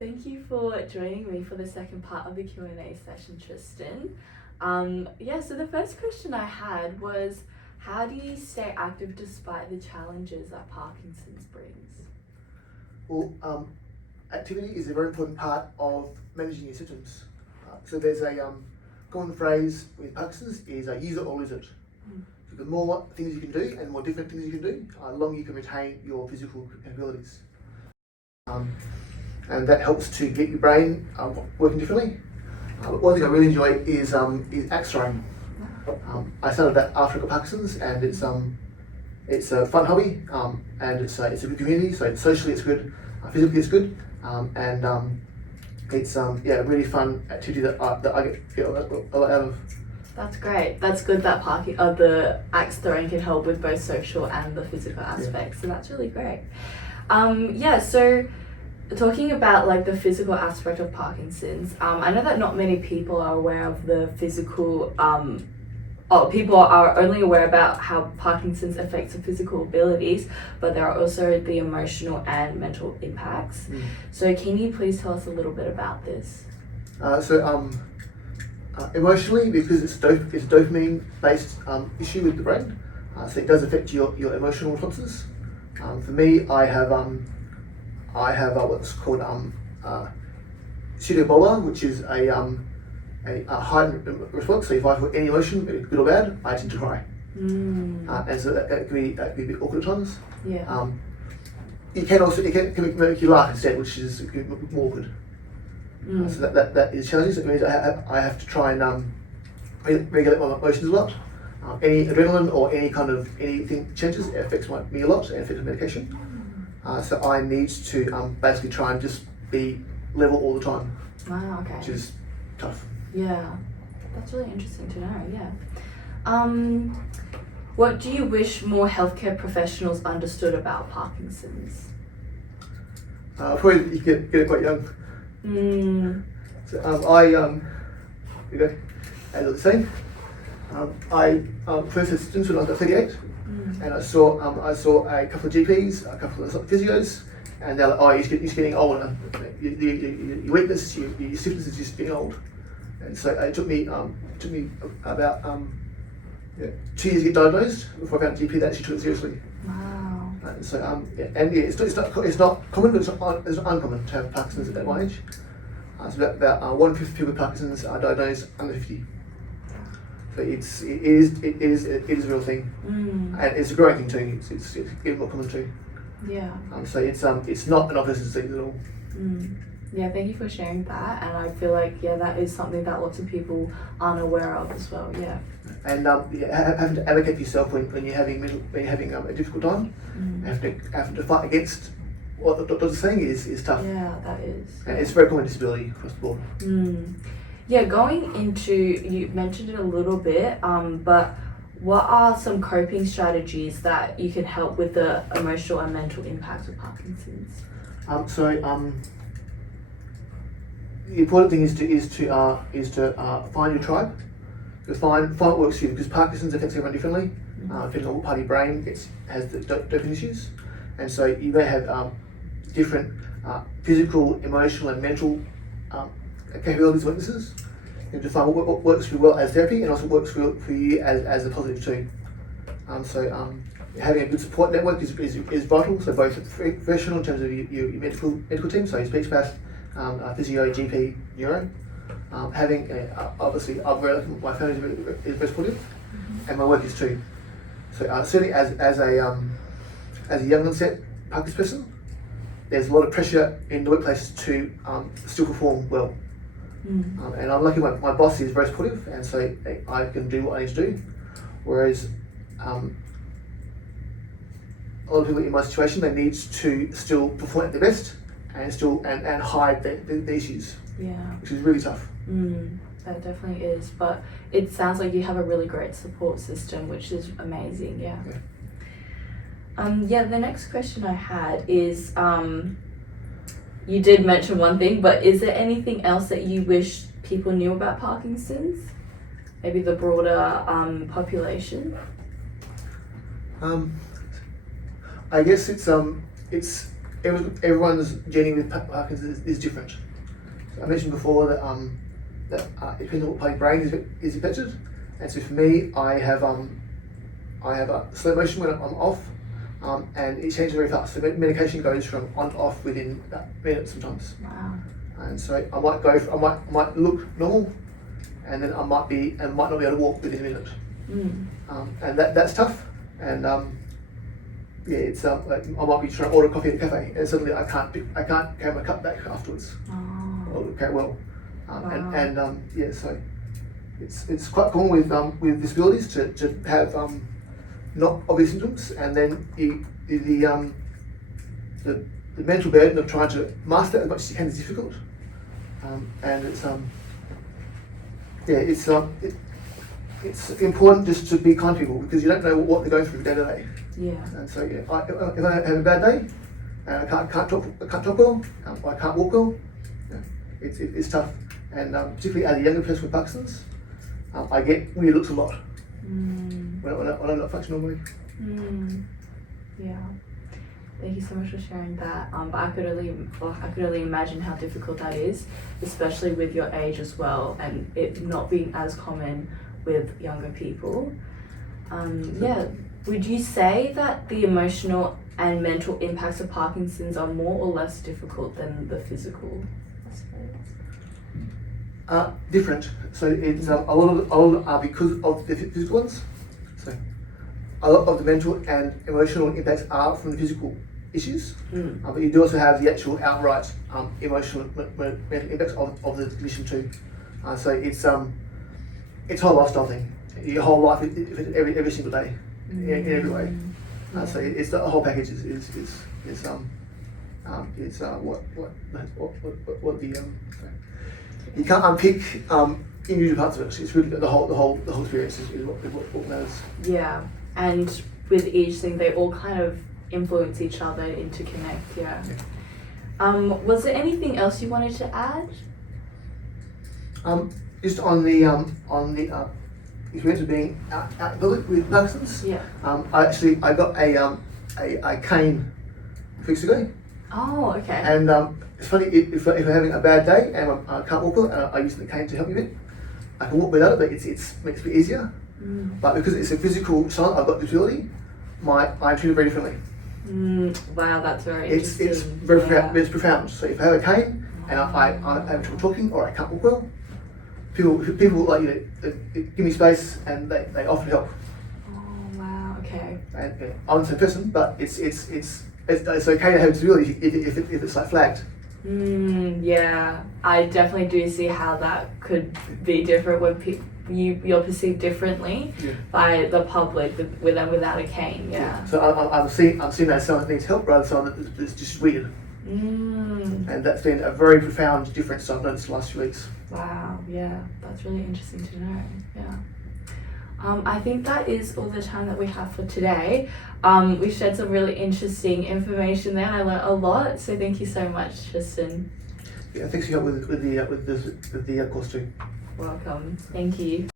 Thank you for joining me for the second part of the Q&A session, Tristan. So the first question I had was, how do you stay active despite the challenges that Parkinson's brings? Well, activity is a very important part of managing your symptoms. So there's a common phrase with Parkinson's is use it or lose it. So the more things you can do and more different things you can do, the longer you can retain your physical capabilities. And that helps to get your brain working differently. One thing I really enjoy is axe throwing. I started that after I got Parkinson's, and it's a fun hobby, and it's a good community. So socially it's good, physically it's good, and it's a really fun activity that I get a lot out of. That's great. That's good that the axe throwing can help with both social and the physical aspects. Yeah. So that's really great. So talking about like the physical aspect of Parkinson's, I know that not many people are aware of the physical. People are only aware about how Parkinson's affects the physical abilities, but there are also the emotional and mental impacts. So can you please tell us a little bit about this? Emotionally, because it's a dopamine-based issue with the brain, so it does affect your emotional responses. For me, I have what's called pseudobipolar, which is a heightened response. So if I feel any emotion, good or bad, I tend to cry. And so that can be a bit awkward at times. Yeah. It can make you laugh instead, which is more awkward. So that is challenging. So it means I have to try and regulate my emotions a lot. Any adrenaline or anything changes, it affects me a lot, and affects medication. So I need to basically try and just be level all the time. Wow, okay. Which is tough. Yeah, that's really interesting to know, yeah. What do you wish more healthcare professionals understood about Parkinson's? Probably you get it quite young. So as I was saying, I first had students when I was about 38, and I saw a couple of GPs, a couple of physios, and they're like, "Oh, you're getting older. Your weakness, your stiffness is just getting old." And so it took me about 2 years to get diagnosed before I found a GP that actually took it seriously. Wow. And so it's not common, but it's not uncommon to have Parkinson's at my age. So about 1/5 of people with Parkinson's are diagnosed under 50. So it is a real thing, and it's a growing thing too. It's getting more common too. Yeah. So it's not an obvious disease at all. Yeah, thank you for sharing that, and I feel like that is something that lots of people aren't aware of as well. Yeah. And having to advocate for yourself when you're having a difficult time, having to fight against what the doctors are saying is tough. Yeah, that is. And it's a very common disability across the board. Yeah, going into, you mentioned it a little bit, but what are some coping strategies that you can help with the emotional and mental impacts of Parkinson's? The important thing is to find your tribe. To find what works for you, because Parkinson's affects everyone differently. Depending on what part of your brain has the dopamine issues, and so you may have different physical, emotional, and mental capabilities, weaknesses. You have to find what works for you well as therapy, and also works for you as a positive too. Having a good support network is vital. So both professional in terms of your medical team, so your speech path, physio, GP, neuro. Obviously, I'm very lucky. My family is very supportive, and my work is too. So certainly, as a young onset Parkinson's person, there's a lot of pressure in the workplace to still perform well. And I'm lucky. My boss is very supportive, and so I can do what I need to do. Whereas a lot of people in my situation, they need to still perform at their best and hide the issues. Yeah. Which is really tough. That definitely is, but it sounds like you have a really great support system, which is amazing. Yeah. The next question I had is, you did mention one thing, but is there anything else that you wish people knew about Parkinson's? Maybe the broader population? I guess it's everyone's journey with Parkinson's is different. So I mentioned before that it depends on what part of your brain is affected, and so for me, I have a slow motion when I'm off, and it changes very fast. So medication goes from on to off within about minutes sometimes. Wow. And so I might look normal, and then I might not be able to walk within a minute. And that's tough. And yeah, it's like I might be trying to order coffee at a cafe, and suddenly I can't have my cup back afterwards. Or look very well. Wow. Yeah, so it's quite common with disabilities to have not obvious symptoms, and then the mental burden of trying to master as much as you can is difficult. And it's important just to be kind to people, because you don't know what they're going through day to day. Yeah. And so yeah, if I have a bad day and I can't talk well, or I can't walk well, it's tough. And particularly as a younger person with Parkinson's, I get weird looks a lot when I'm not functioning normally. Yeah. Thank you so much for sharing that. But I could only imagine how difficult that is, especially with your age as well, and it not being as common with younger people. Yeah. Would you say that the emotional and mental impacts of Parkinson's are more or less difficult than the physical, I suppose? Different. So it's a lot are because of the physical ones. So a lot of the mental and emotional impacts are from the physical issues, but you do also have the actual outright emotional mental impacts of the condition too. So it's a whole lifestyle thing. Your whole life, every single day, in every way. So it's the whole package is what the you can't unpick individual parts of it. It's really the whole experience is what matters. Yeah, and with each thing, they all kind of influence each other, interconnect. Yeah. Was there anything else you wanted to add? Just on the experience of being out in public with Parkinson's. Yeah. I got a cane a few weeks ago. Oh, okay. And it's funny, if I'm having a bad day and I can't walk well, and I use the cane to help me a bit, I can walk without it, but it makes it easier. But because it's a physical sign, I've got disability, I treat it very differently. Wow, that's very interesting. It's very profound. So if I have a cane and I have trouble talking or I can't walk well, people like they give me space and they offer help. Oh wow, okay. And I'm the same person, but it's okay to have disability if it's like flagged. Yeah, I definitely do see how that could be different when you're perceived differently by the public with and without a cane. Yeah. So I'm seeing that someone that needs help rather than someone that's just weird. And that's been a very profound difference I've noticed the last few weeks. Wow, yeah, that's really interesting to know. Yeah. I think that is all the time that we have for today. We shared some really interesting information there, and I learned a lot. So thank you so much, Tristan. Yeah, thanks for your help with the course too. Welcome. Thank you.